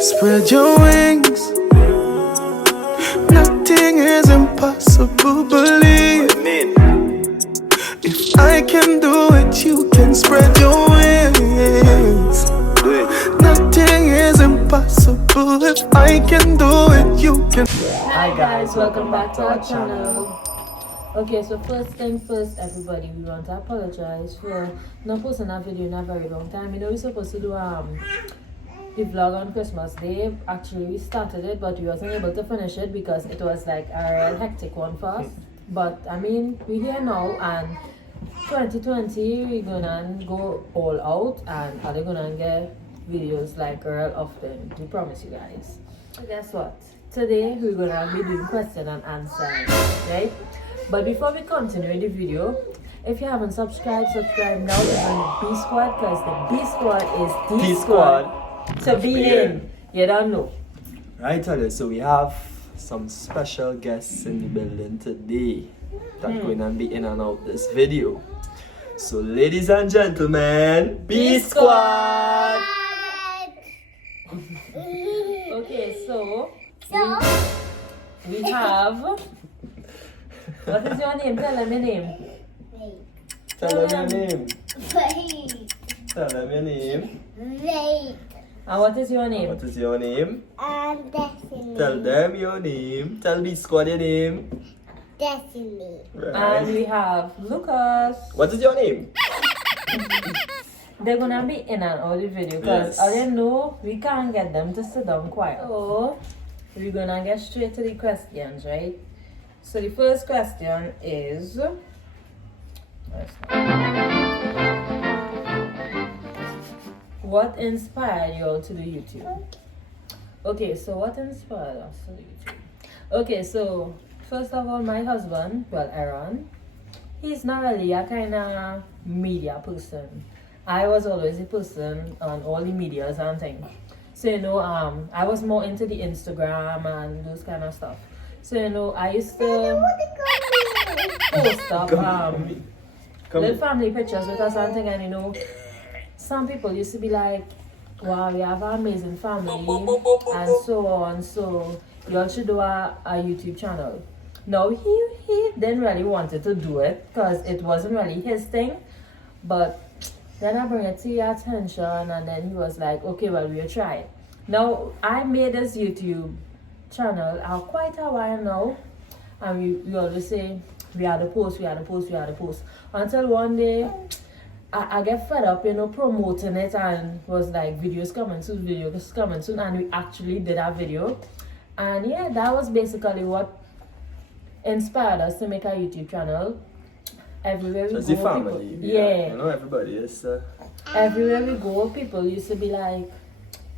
Spread your wings. Nothing is impossible, believe. If I can do it, you can spread your wings. Nothing is impossible. If I can do it, you can. Hi guys, welcome back to our channel. Okay, so first thing first, everybody, we want to apologize for not posting a video in a very long time. You know, we're supposed to do the vlog on Christmas Day. Actually, we started it, but we wasn't able to finish it because it was like a real hectic one for us. But I mean, we're here now, and 2020 we're gonna go all out, and are they gonna get videos like real often? We promise you guys. So guess what? Today we're gonna be doing question and answer, right? But before we continue the video, if you haven't subscribed, subscribe now to B Squad, because the B Squad is the squad to be in. You don't know. Right, so we have some special guests in the building today that going to be in and out this video. So ladies and gentlemen, B Squad! Okay, so we have. What is your name? Tell them your name. Tell them your name. Wait. Tell them your name. Wait. And what is your name? What is your name? Destiny. Tell them your name. Tell B Squad your name. Destiny. And Right. we have Lucas. What is your name? They're gonna be in and out of the video because Yes. I didn't know we can't get them to sit down quiet. So we're gonna get straight to the questions, right? So the first question is, what inspired you all to do YouTube? Okay, so what inspired us to do YouTube? Okay, so first of all, my husband, well, Aaron, he's not really a kind of media person. I was always a person on all the medias and things. So, you know, I was more into the Instagram and those kind of stuff. So, you know, I used to post up little family pictures with us and things, and, you know, some people used to be like, wow, we have an amazing family and so on, so you all should do a YouTube channel. No, he didn't really wanted to do it because it wasn't really his thing, but then I bring it to your attention, and then he was like, okay, well, we'll try it. Now, I made this YouTube channel quite a while now, and we always say, we had to post. Until one day, I get fed up, you know, promoting it, and was like, videos coming soon, and we actually did a video. And yeah, that was basically what inspired us to make a YouTube channel. Everywhere we It's go, the family. people, yeah. You know, everybody is. Everywhere we go, people used to be like,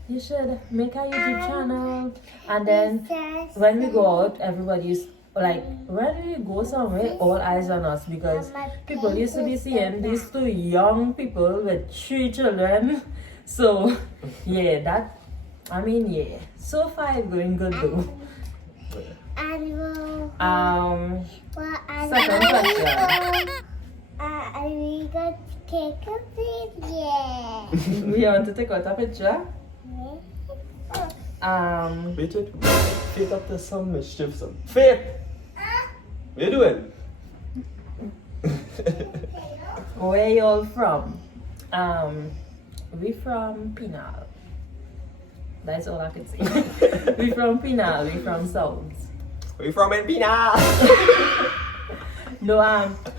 you should make a YouTube channel. And then when we go out, everybody's like, when we go somewhere, all eyes on us, because people used to be seeing these two young people with 3 children. So yeah, so far it's going good though. Second question. Are we going to take a video? We want to take out a picture. Wait. Faith up to some mischief, son. Faith! What you doing? Where you all from? We from Pinal. That's all I can say. We from Pinal. We from South. We from Pina. No,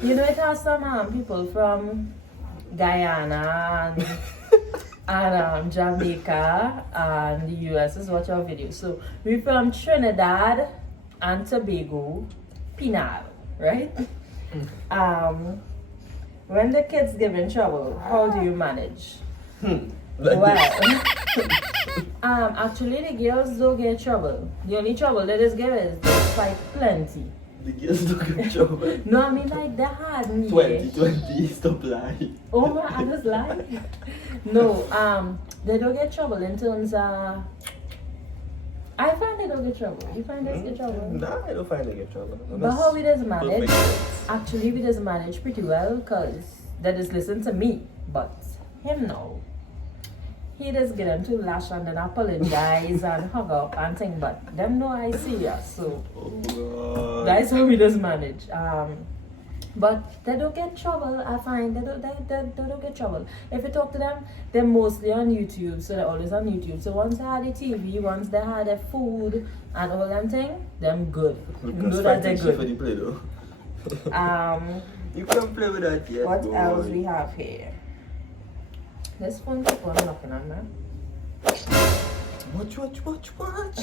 you know, it has some people from Guyana and Jamaica and the US is watch our videos. So we from Trinidad and Tobago, Pinal, right? When the kids give in trouble, how do you manage? Well, actually the girls don't get trouble. The only trouble they just give is they fight plenty. The girls don't get trouble. No, I mean like they had me. 2020, stop lying. Oh my, I just lied. No, they don't get trouble in terms of. I find they don't get trouble. You find they get trouble? Nah, I don't find they get trouble. But how we just manage? Perfect. Actually, we just manage pretty well because they just listen to me. But him no. he just get them to lash and then apologize and hug up and thing, but them know I serious, so Oh, that's how we just manage. But they don't get trouble. I find they don't get trouble. If you talk to them, they're mostly on YouTube, so they're always on YouTube. So once they had the TV, once they had their food and all them thing, them good. You know that they're for good. the play though. You can't play with that yet. What boy. else we have here? This phone keep on knocking on, man. Watch.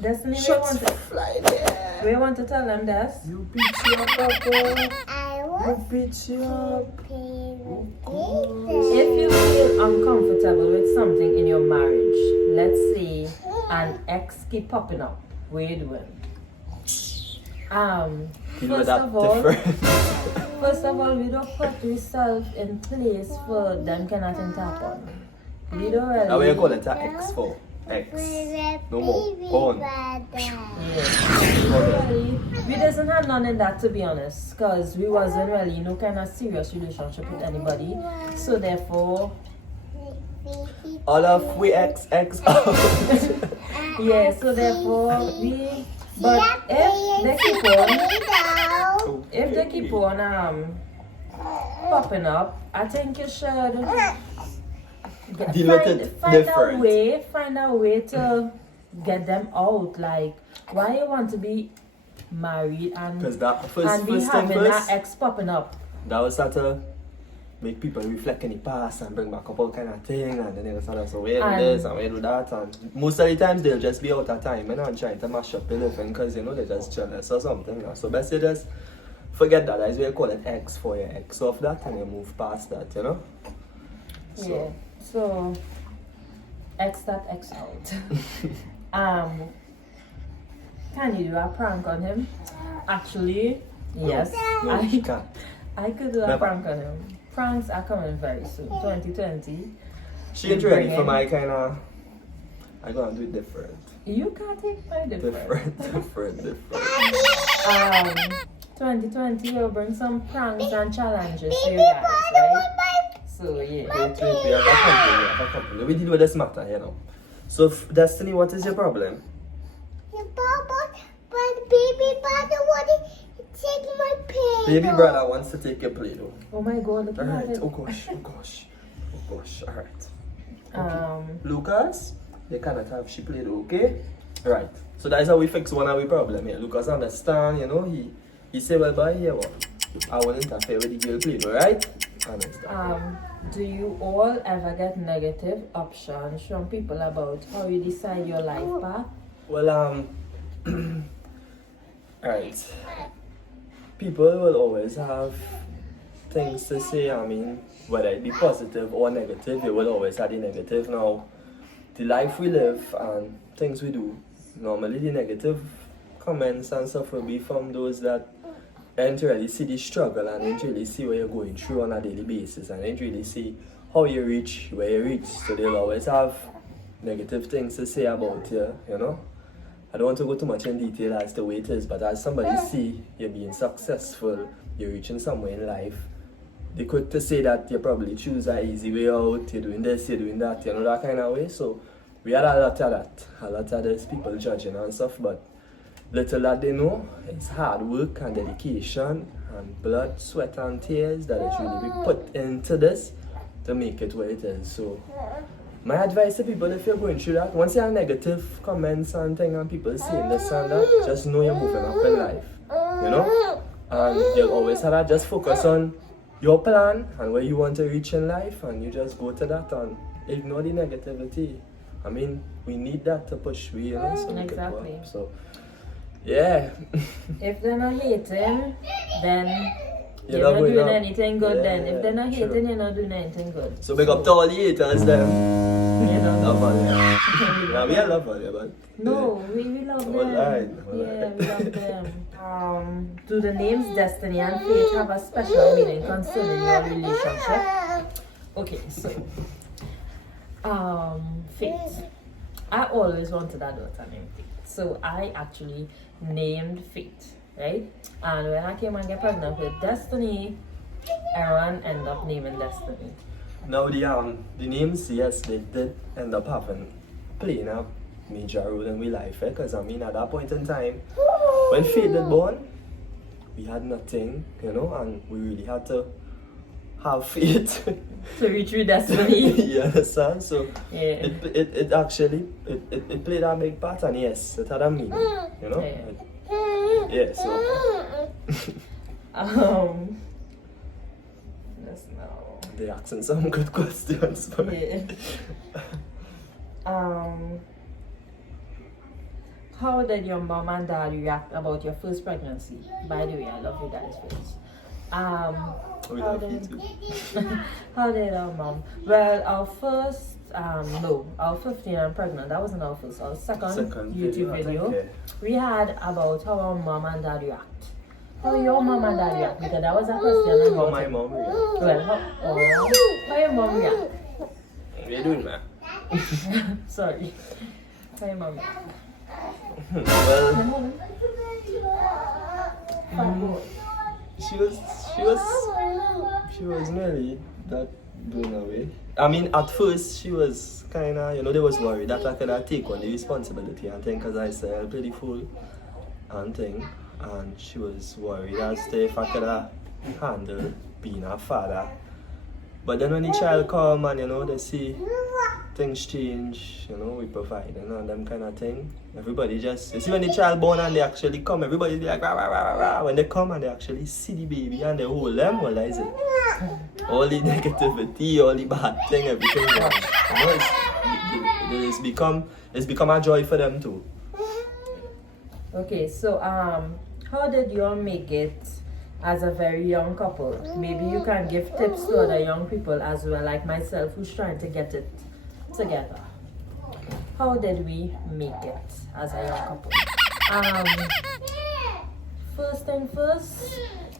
Destiny, Shots fly there. we want to tell them this. You beat you up, Papa. I You was beat you up. If you feel uncomfortable with something in your marriage, let's say an ex keep popping up, what are you doing? First of all, we don't put ourselves in place for them kind of thing to happen. We don't really. Now we call it an X for X. No more. Go on. We doesn't have none in that, to be honest, because we wasn't really no kind of serious relationship with anybody. So therefore, All of we X out. yeah. So therefore, we. But if they keep on popping up, I think you should Deal with it different. Find a way to get them out. Like, why you want to be married and Because that be first thing having first, that ex popping up? that was start to make people reflect in the past and bring back up all kind of thing, and then they start to say, where do And- this and where do that, and most of the times they'll just be out of time and trying to mash up everything because you know they're just jealous or something. So best you just forget that. That's why you call it X for your X off that and you move past that, you know. Yeah. So X that X out. Can you do a prank on him? Actually, yes. No, she can't. I could do a Never. prank on him. Pranks are coming very soon. 2020. She ain't ready for my kind of. I'm gonna do it different. You can't take my different. Different. 2020 will bring some pranks and challenges to you guys, right? So yeah. Wait, we have a complaint. We deal with this matter, you know. So, Destiny, what is your problem? But baby brother wanted to take my pen. Baby brother wants to take your play though. Oh my god, look at Alright, it. oh gosh. Alright. Um, Lucas, you cannot have she play though, okay? Right. So that is how we fix one of our problem here. Lucas understand, you know, he say, well, boy, here what? I won't interfere with the girl play though, right? Understand. do you all ever get negative options from people about how you decide your life path? Well, alright. People will always have things to say. I mean, whether it be positive or negative, you will always have the negative. Now, the life we live and things we do, normally the negative comments and stuff will be from those that ain't really see the struggle and ain't really see what you're going through on a daily basis and ain't really see how you reach where you reach. So they'll always have negative things to say about you, you know. I don't want to go too much in detail as the way it is, but as somebody see you being successful, you're reaching somewhere in life, they could to say that you probably choose an easy way out, you're doing this, you're doing that, you know, that kind of way. So we had a lot of that, a lot of these people judging and stuff, but little that they know, it's hard work and dedication and blood, sweat and tears that is really be put into this to make it where it is. So my advice to people, if you're going through that, once you have negative comments and things and people saying this and that, just know you're moving up in life, you know? And you'll always have that, just focus on your plan and where you want to reach in life, and you just go to that and ignore the negativity. I mean, we need that to push we, you know, so we can go Exactly. up. So, yeah. If they're not hating, then You're you're not not going doing up. anything good Yeah, then. If they're not true. hating, you're not doing anything good. So big up to all the haters them. You know? Love on you. Yeah, we are love on you, but No, we love them. Alright, Yeah, alright. we love them. Do the names Destiny and Fate have a special meaning concerning your relationship? Okay, so Fate. I always wanted a daughter named Fate. So I actually named Fate, right? And when I came and get pregnant with Destiny, Aaron ended up naming Destiny. Now the names, yes, they did end up playing a major role in my life, because I mean at that point in time, when Faith did born, we had nothing, you know, and we really had to have faith. To reach your destiny. You understand? So Yeah. it actually it played a big part, and yes, it had a meaning, you know. Yeah, so Let's know. they asking some good questions. But Yeah. How did your mom and dad react about your first pregnancy? By the way, I love you guys first. we How love you did, too. how did our mom? Well, our first, no, our 15 and pregnant, that wasn't our first, our second YouTube I think, video. yeah. We had about how our mom and dad react. How your mom and dad react? Because that was a question How about my it. mom react? Well, how your mom react? What are you doing, man? Sorry. How your mom react? Well, she was nearly that blown away. I mean, at first she was kind of, you know, they was worried that I could take on the responsibility and thing, because I said I'll play the fool and thing, and she was worried as to if I could handle being a father. But then when the child come and, you know, they see things change, you know, we provide and all them kind of thing. Everybody just, you see when the child born and they actually come, everybody be like, rah, rah, rah, rah, rah. When they come and they actually see the baby and they hold them, well, is it? All the negativity, all the bad thing, everything. You know, it's become a joy for them too. Okay, so how did you all make it as a very young couple? Maybe you can give tips to other young people as well, like myself, who's trying to get it together. How did we make it as a young couple? First thing first,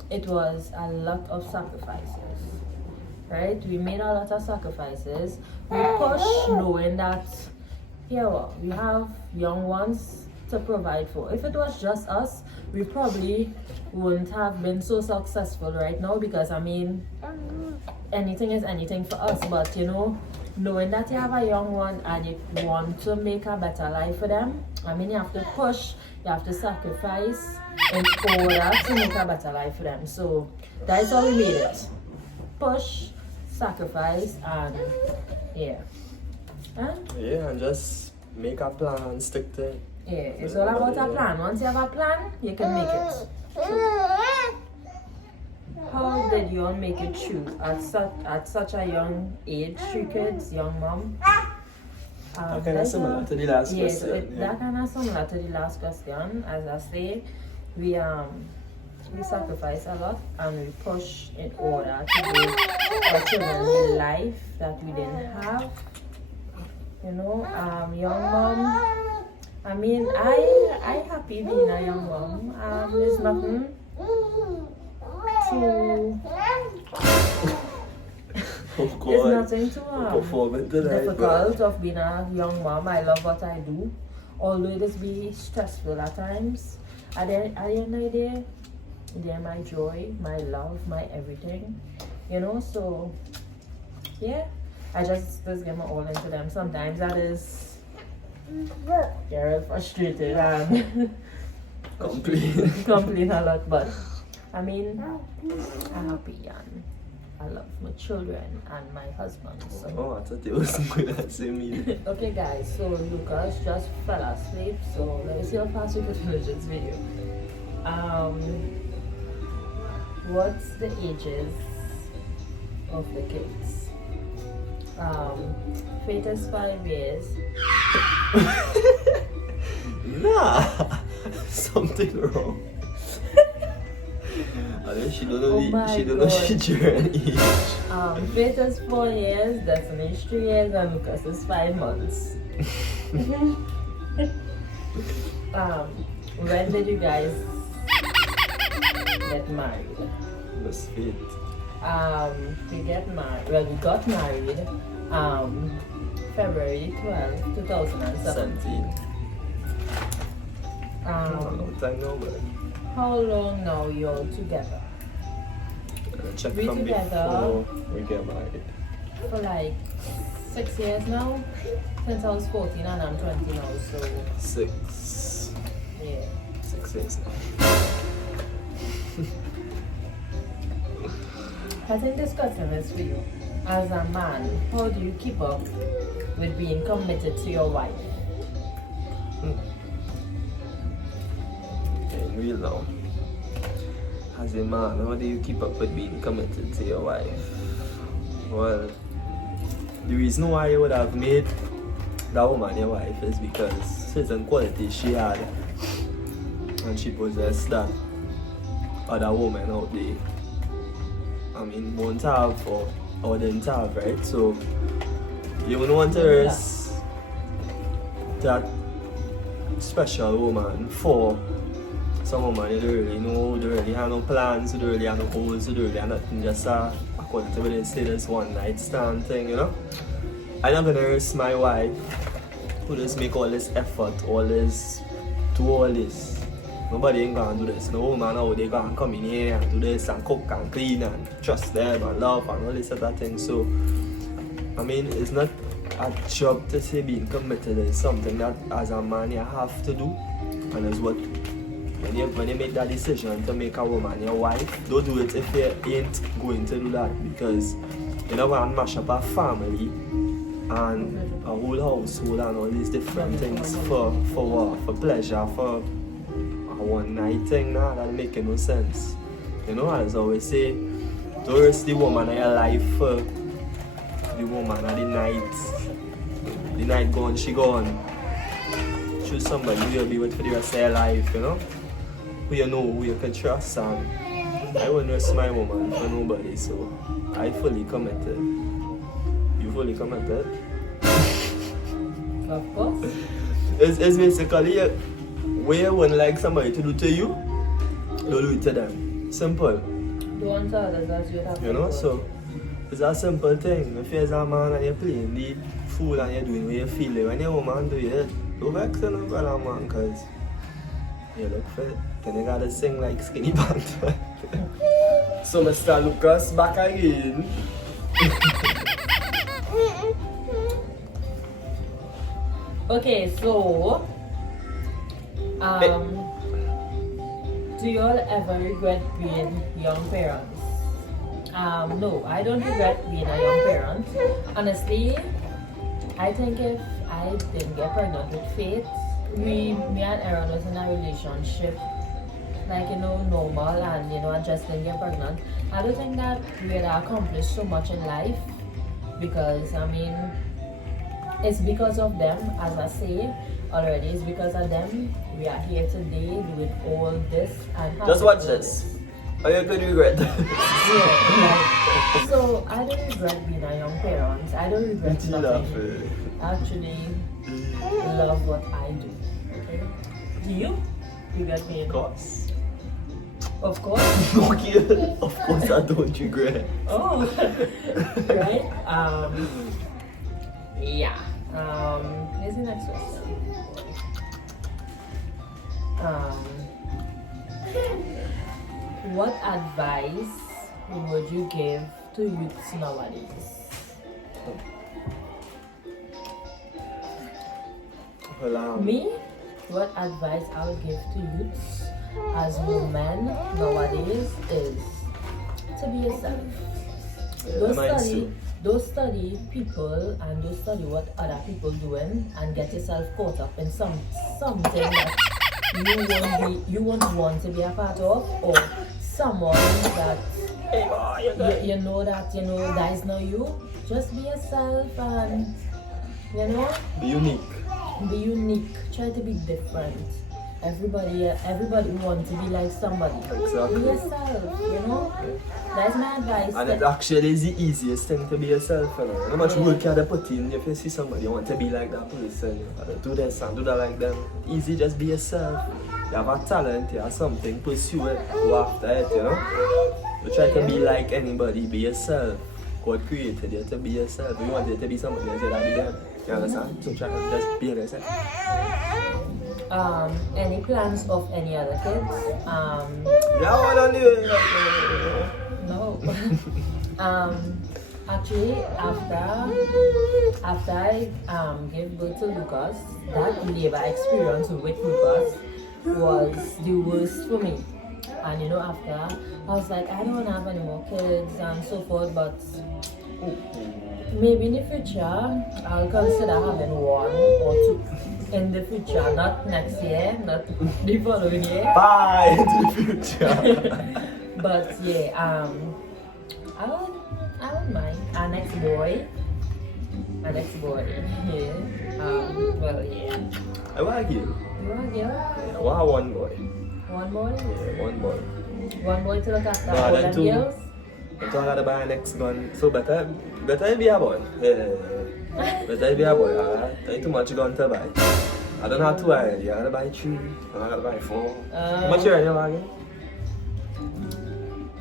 it was a lot of sacrifices, right? We made a lot of sacrifices. We pushed knowing that, yeah, well, we have young ones to provide for. If it was just us, we probably wouldn't have been so successful right now, because I mean, anything is anything for us, but you know, knowing that you have a young one and you want to make a better life for them, I mean, you have to push, you have to sacrifice in order to make a better life for them. So that's how we made it. Push, sacrifice, and yeah. Yeah, and just make a plan and stick to it. Yeah, it's all about a plan. Once you have a plan, you can make it. How did you all make it through at such a young age? 3 kids, young mom. Kind of similar to the last question. That kind of similar to the last question. As I say, we sacrifice a lot and we push in order to give our children the life that we didn't have. You know, young mom. I mean, I happy being a young mom. There's nothing too. There's nothing too difficult of being a young mom. I love what I do, although it is be stressful at times. At the end of the day, they're my joy, my love, my everything. You know, so yeah, I just give my all into them. Sometimes that is. Get real frustrated and complain a lot, but I mean, I'm happy and I love my children and my husband. So. Oh, I thought it was going to say me. Okay, guys, so Lucas just fell asleep, so let me see how fast we could finish this video. What's the ages of the kids? Faith is 5 years. Nah, something wrong. I think she don't know she journey. Faith is 4 years, Destiny is 3 years, and Lucas is 5 months. When did you guys get married? Miss Faith. We got married February 12, 2017. Long time now, but How long now you're together? check We from together. before we get married. for like 6 years now. Since I was 14 and I'm 20 now, so 6 yeah. 6 years. I think this question is for you. As a man, how do you keep up with being committed to your wife? In real now. As a man, how do you keep up with being committed to your wife? Well, the reason why you would have made that woman your wife is because certain qualities she had and she possessed that other women out there, I mean, won't have or didn't have, right? So you wouldn't want to risk that special woman for some woman you don't really know, don't really have no plans, you don't really have no goals, you don't really have nothing, just according to what they say, this one night stand thing, you know? I'm not gonna risk my wife to just make all this effort, do all this. Nobody ain't gonna do this. No woman out there gonna come in here and do this and cook and clean and trust them and love and all this other thing. So, I mean, it's not a job to say being committed. It's something that as a man you have to do. And it's what, when you make that decision to make a woman your wife, don't do it if you ain't going to do that. Because you know when mash up a family and a whole household and all these different things for what? For pleasure, for a one night thing, nah, that make no sense. You know, as I always say, don't risk the woman of your life for the woman of the night. The night gone, she gone. Choose somebody who you'll be with for the rest of your life, you know? Who you know, who you can trust, and I wouldn't risk my woman for nobody, so I fully committed. You fully committed? Of course. It's basically where you wouldn't like somebody to do to you, don't do it to them. Simple. Do unto others as you would have You know, so it's a simple thing. If you're a man and you're playing the fool and you're doing what you feel, when your woman do it, don't vex no brother man, cause you look fit. Then you gotta sing like Skinny Panther. So Mr. Lucas back again. Okay, so do you all ever regret being young parents? No, I don't regret being a young parent. Honestly, I think if I didn't get pregnant with Faith, me and Aaron was in a relationship, like, you know, normal, and, you know, I just didn't get pregnant. I don't think that we had accomplished so much in life, because, I mean, it's because of them, as I say already, it's because of them we are here today doing all this and Just watch this. How you could regret? Yeah, like, so I don't regret being a young parent. I don't regret nothing. I actually love what I do. Okay? Do you? Regret being? Of course. Of course. Okay. Of course I don't regret. Oh, right. Yeah. Here's the next question. What advice would you give to youths nowadays? Well, Me? What advice I would give to youths as women nowadays is to be yourself. Don't study people and don't study what other people doing and get yourself caught up in something that you won't want to be a part of, or someone that you know that is not you. Just be yourself and, you know, be unique. Be unique. Try to be different. Everybody wants to be like somebody. Exactly. Be yourself, you know? That's my advice. And it actually is the easiest thing to be yourself. You know? How much work you have to put in if you see somebody you want to be like that person. You have to do this and do that like them. Easy, just be yourself. You have a talent, you have something, pursue it, go after it, you know? Don't try to be like anybody, be yourself. God created you to be yourself. If you want you to be somebody else, you have to be them. You understand? So try to just be yourself. Any plans of any other kids? Yeah, what on you? No. Actually, after I gave birth to Lucas, that labor experience with Lucas was the worst for me. And you know, after I was like, I don't want to have any more kids and so forth, but maybe in the future I'll consider having one or two in the future, not next year, not the following year. Bye into the future. But yeah, I wouldn't mind. Our next boy. Yeah. Well, yeah. I want you. You want a girl? Yeah, I want one boy. One boy? Yeah, one boy. One boy to look after No, all then them two. girls? I'm talking about next gun. So better be a boy. Yeah. Better be a boy. Alright. Ain't too much gun to buy. I don't have two already. I gotta buy 3. I gotta buy 4. How much you earning again?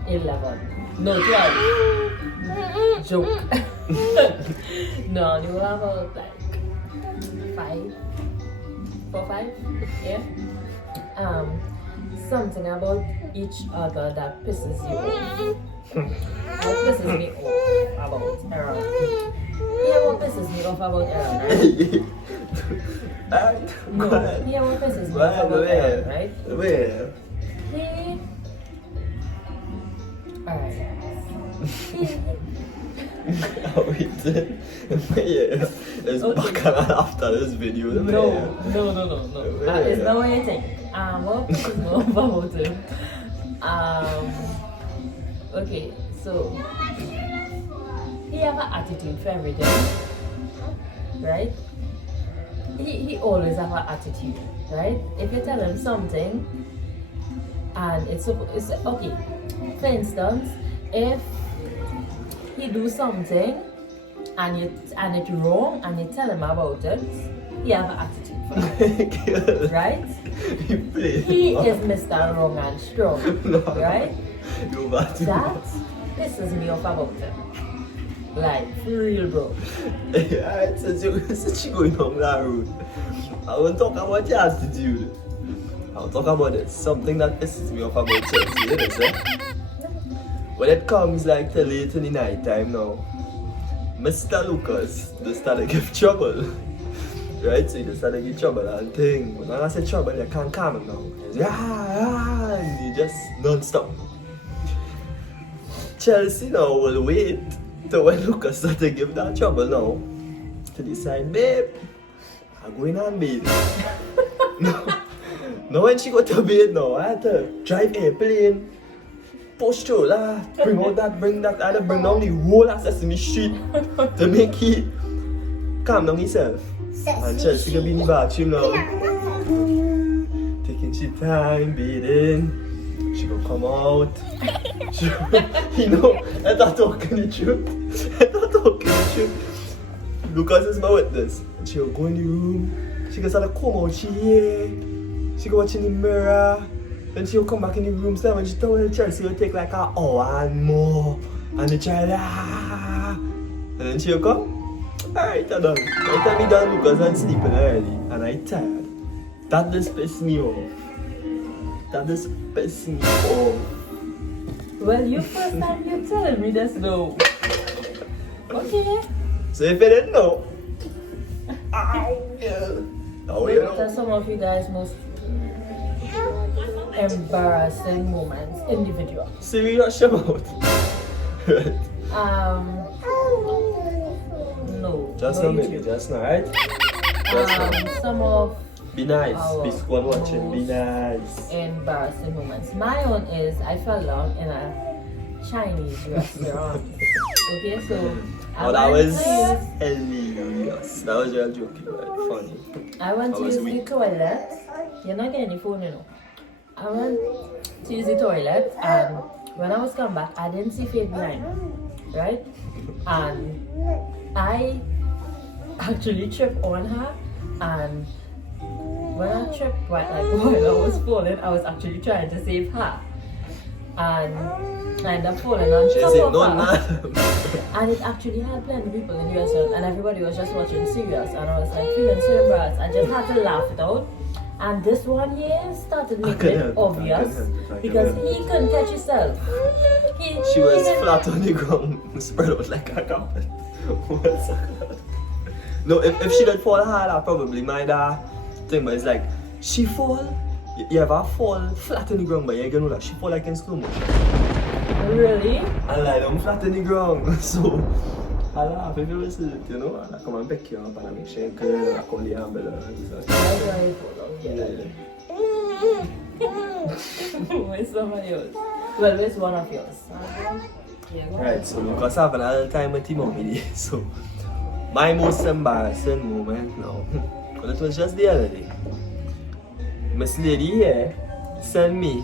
11. No, 12. Joke. No, you have about like 5. 4, 5? Yeah. Something about each other that pisses you off. What pisses me off about Aaron? Yeah, what pisses me off about Aaron, right? No, yeah, what pisses me off about Aaron, right? Where? He... Alright. How we did? Yeah. It's Okay. back after this video. No. It's not what you think. What pisses me off about him? Okay, so he have an attitude for everything, right? He always have an attitude, right? If you tell him something and it's okay. For instance, if he do something and it's wrong and you tell him about it, he have an attitude for it, right? He is Mr. Wrong and Strong, right? That pisses me off about him. Like, for real, bro. Alright, since you're going on that road, I will talk about your attitude. I'll talk about it. Something that pisses me off about Chelsea, you know, when it comes like till late in the night time now, Mr. Lucas just started to give trouble. Right? So he just started to give trouble and thing. But when I say trouble, you can't calm him now. He's and he just non-stop. Chelsea now will wait till when Lucas started to give that trouble now to decide, babe, I'm going on bed. No, when she got to bed now, I had to drive airplane, push through that, bring out that, bring that, I had to bring down the whole of Sesame Street to make it calm down himself. And Chelsea can be in the bathroom now, taking she time, bathing. She gonna come out. She, you know, I'm not talking the truth. I'm not talking the truth. Lucas is my witness. And she'll go in the room. She gonna start to come out. She go watch in the mirror. Then she'll come back in the room. So when she told Chelsea, it'll take like an hour and more. And the child, and then she'll come. Alright, I'm done. By the time I'm done, Lucas I'm sleeping already. And I'm tired. That just pissed me off. That just pissed me off. Well, you first time you're telling me this though. Okay. So if you didn't know, ow, yeah. Oh, you What are know. some of you guys' most embarrassing moments individual? Serious about. Right. No. Just no now, baby, YouTube. just now, right? Just now. Some of Be nice. our Be squad watching. Be most nice. embarrassing moments. My own is I fell down in a Chinese restaurant. Okay, so Oh, that was to hilarious. That was real joking, right? Funny. I went That to was use the weak. toilet. You're not getting the phone, you know. I went to use the toilet, and when I was coming back, I didn't see Faith behind, right? And I actually tripped on her, and when I tripped, while I was falling, I was actually trying to save her, and I ended up falling on She top said, of no, her. nah. And it actually had plenty of people in the restaurant, and everybody was just watching serious, and I was like feeling so embarrassed. I just had to laugh it out, And this one here started I making couldn't it help it, I obvious couldn't help it. because he couldn't catch himself. She was didn't- flat on the ground, spread out like a carpet. What's that? No, if she did fall hard, I probably mind that thing, but it's like, she fall, you ever fall flat on the ground, but you know that she fall like in slow motion. Really? And like, I'm flat on the ground, so I laugh if you listen to it, you know, and I come and pick you up and I make sure you're good, and I call the ambulance. That's why he fall down. Where's somebody else? Well, where's one of yours? Yeah, go on. Right, so because I have another time with Timothy, so my most embarrassing moment now, well, it was just the other day. Miss Lady here sent me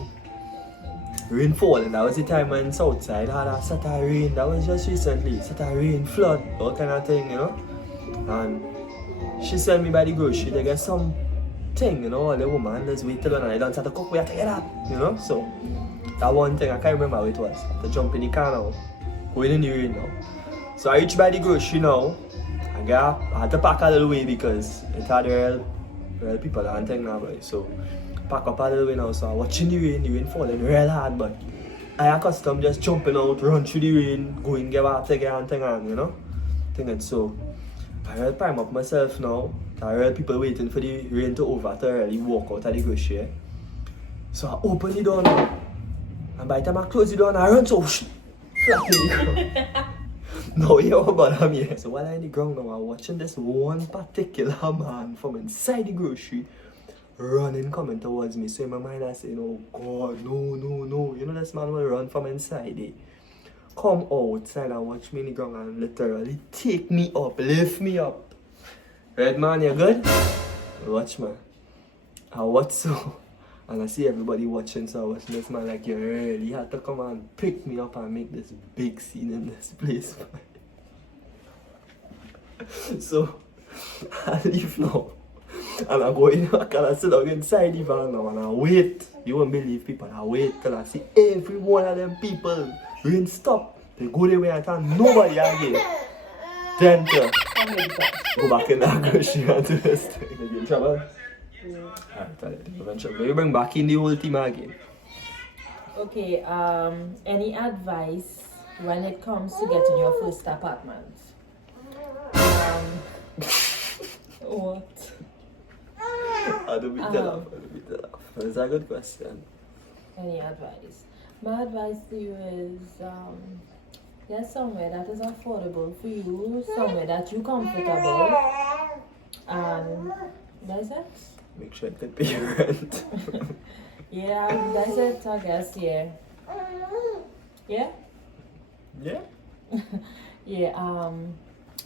rain falling. That was the time when Southside had a set of rain. That was just recently. Set of rain, flood, all kind of thing, you know. And she sent me by the grocery to get some thing, you know. The woman just wait till when I don't have to cook, we have to get that, you know. So that one thing I can't remember what it was. I had to jump in the car now, going in the rain now. So I reached by the grocery now. I had to pack a little way because it had real people and thing now, boy. So pack up a little way now. So I watching the rain falling real hard, but I accustomed just jumping out, run through the rain, going get water again and thing on, you know. Thing. So I really prime up myself now. There are real people waiting for the rain to over to really walk out of the grocery. So I open the door now. And by the time I close the door, I run so flat in the ground. No, you know about me. So while I'm in the ground now, I'm watching this one particular man from inside the grocery running, coming towards me. So in my mind, I say, oh God, no. You know, this man will run from inside it. Come outside and watch me in the ground and literally take me up, lift me up. Red man, you good? Watch man. I watch so. And I see everybody watching, so I watch this man like, you really had to come and pick me up and make this big scene in this place. So, I leave now. And I go in, I can sit down inside the van now and I wait. You won't believe people, I wait till I see every one of them people. Rain stop. They go their way and turn nobody again. Then to go back in that grocery and do this thing. You get in trouble? You bring back in the whole team again. Okay, any advice when it comes to getting your first apartment? What? I don't beat the laugh. That's a good question. Any advice? My advice to you is get somewhere that is affordable for you, somewhere that you're comfortable, and that's it. Make sure it could pay your rent. Yeah, that's it, I guess, yeah. Yeah? Yeah? Yeah,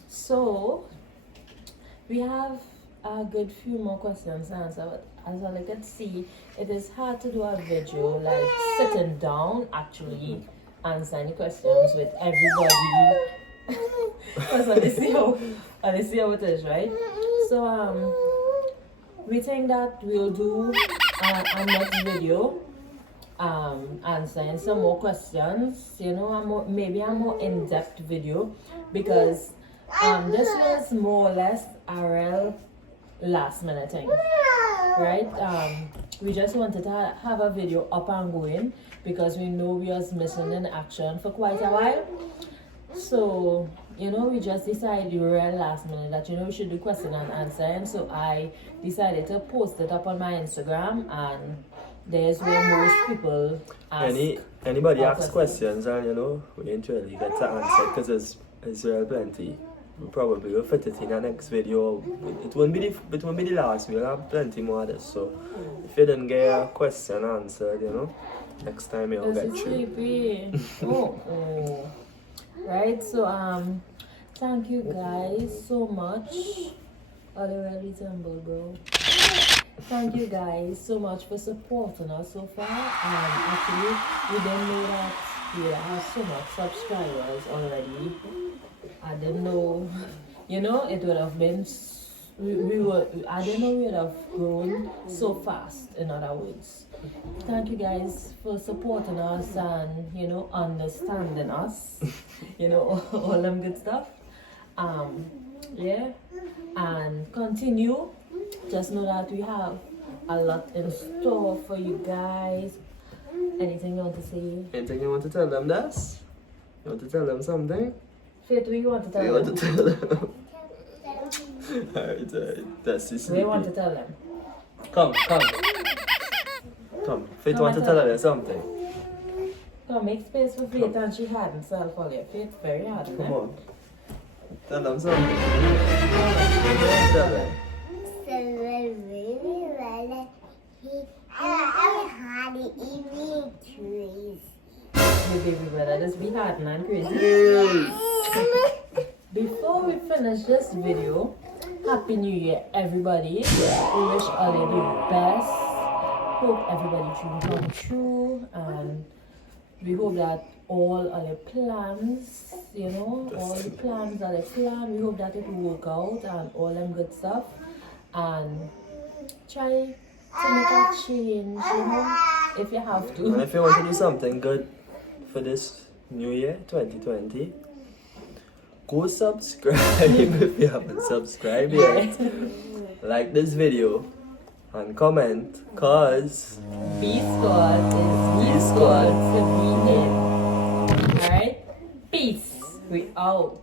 so we have a good few more questions to answer, but as well I can see, it is hard to do a video like sitting down actually answering the questions with everybody. Because I see how it is, right? So we think that we'll do a next video answering some more questions, you know, maybe a more in-depth video, because this was more or less a real last minute thing, right? We just wanted to have a video up and going because we know we was missing in action for quite a while. So, you know, we just decided real last minute that, you know, we should do question and answer. And so I decided to post it up on my Instagram, and there's where most people ask. Anybody asks questions and, you know, we ain't really get to answer because there's real plenty. We probably will fit it in the next video. It won't be the last. We'll have plenty more of this. So if you didn't get a question answered, you know, next time you'll get through. Sleepy. oh. Right, so thank you guys so much. Already tumbled, bro. Thank you guys so much for supporting us so far. Actually, we didn't know that we have so much subscribers already. I didn't know, you know, it would have been, I didn't know we would have grown so fast, in other words. Thank you guys for supporting us and, you know, understanding us, you know, all them good stuff. Yeah, and continue. Just know that we have a lot in store for you guys. Anything you want to say? Anything you want to tell them, Das? You want to tell them something? Faith, what you want to tell You them? want to tell them? Alright, that's What you want to tell them? Come. Faith Come want to and tell tell her something. Come, make space for Faith and she had himself for you. Faith, very hard. Come eh? on. Tell them something. Tell them. So really well. I had it eating trees. Your baby brother just be hard and crazy. Hey. Before we finish this video, Happy New Year, everybody. We wish all of you the best. Hope everybody dreams come true, and we hope that all our plans, all the plans that they plan, we hope that it will work out and all them good stuff. And try to make a change, if you have to. And if you want to do something good for this new year, 2020, go subscribe if you haven't subscribed yet. Like this video and comment, cause B Squad is B Squad to be in. Alright? Peace. We out.